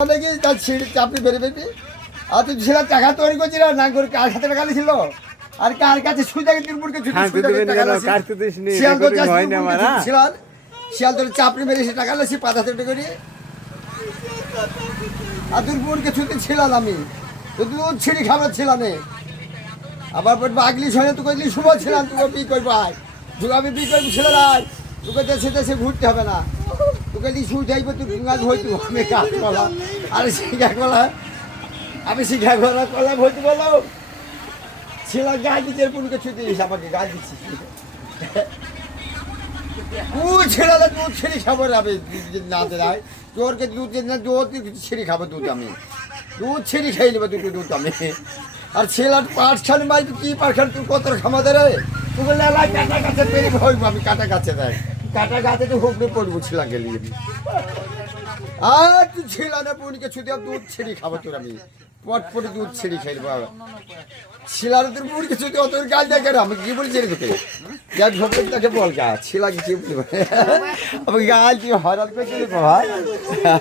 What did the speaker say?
দেখি তার ছিঁড়ে চাপড়ি বেড়ে বেরবি আর তুই ছেলে টাকা তৈরি করছিল না করে কার হাতে টাকা ছিল আর কার কাছে সুদাকে তিরপুরকে শিয়াল তো ছিলাম শিয়াল তোর চাপড়ি মেরে সে টাকা লেছি পাতা থেকে করি আর দুর্পুরকে ছুটি ছিলাম আমি তো দুধ ছিঁড়ি খাবার ছিলাম আবার আগলি সঙ্গে তুই কইলি শুভ ছিলাম তোকে বি করবো আয় তুই আমি বি করবো ছিল না তোকে দেশে দেশে ঘুরতে হবে না তোকে লিখু যাইব তুই গাছ হইতু আমি গাছ বলা আরে শিখা বলা আমি শিখা করা কলা হইতে বলো ছিলা গাছ দিচ্ছে পুরুকে ছুটি আমাকে গাছ দিচ্ছি তুই ছেড়ে দুধ ছিঁড়ি খাবো আমি না দেয় তোরকে দুধ না দুধ ছিঁড়ি খাবো দুধ আমি দুধ ছিঁড়ি খাই নেবো দুটো দুধ আমি আর ছেলার পাঠখান মাই কি পাঠখান তুই কত খামাতে রে তোকে লেলাই কাটা গাছে পেরে হইব আমি কাটা গাছে দেয় কাটা গাছে তো হুকড়ে পড়বো ছিলা গেলি আর তুই ছিলা না পুরীকে ছুটি দুধ ছিঁড়ি খাবো তোর আমি পটপটে দুধ ছিঁড়ি খাই নেবো ছিলার তোর পুরীকে ছুটি অত গাছ দেখে আমি কি বলছি রে তোকে যাক ভোটের তাকে বল গা ছিলা কি বলবো আমি গাছ দিয়ে হরাল করে ভাই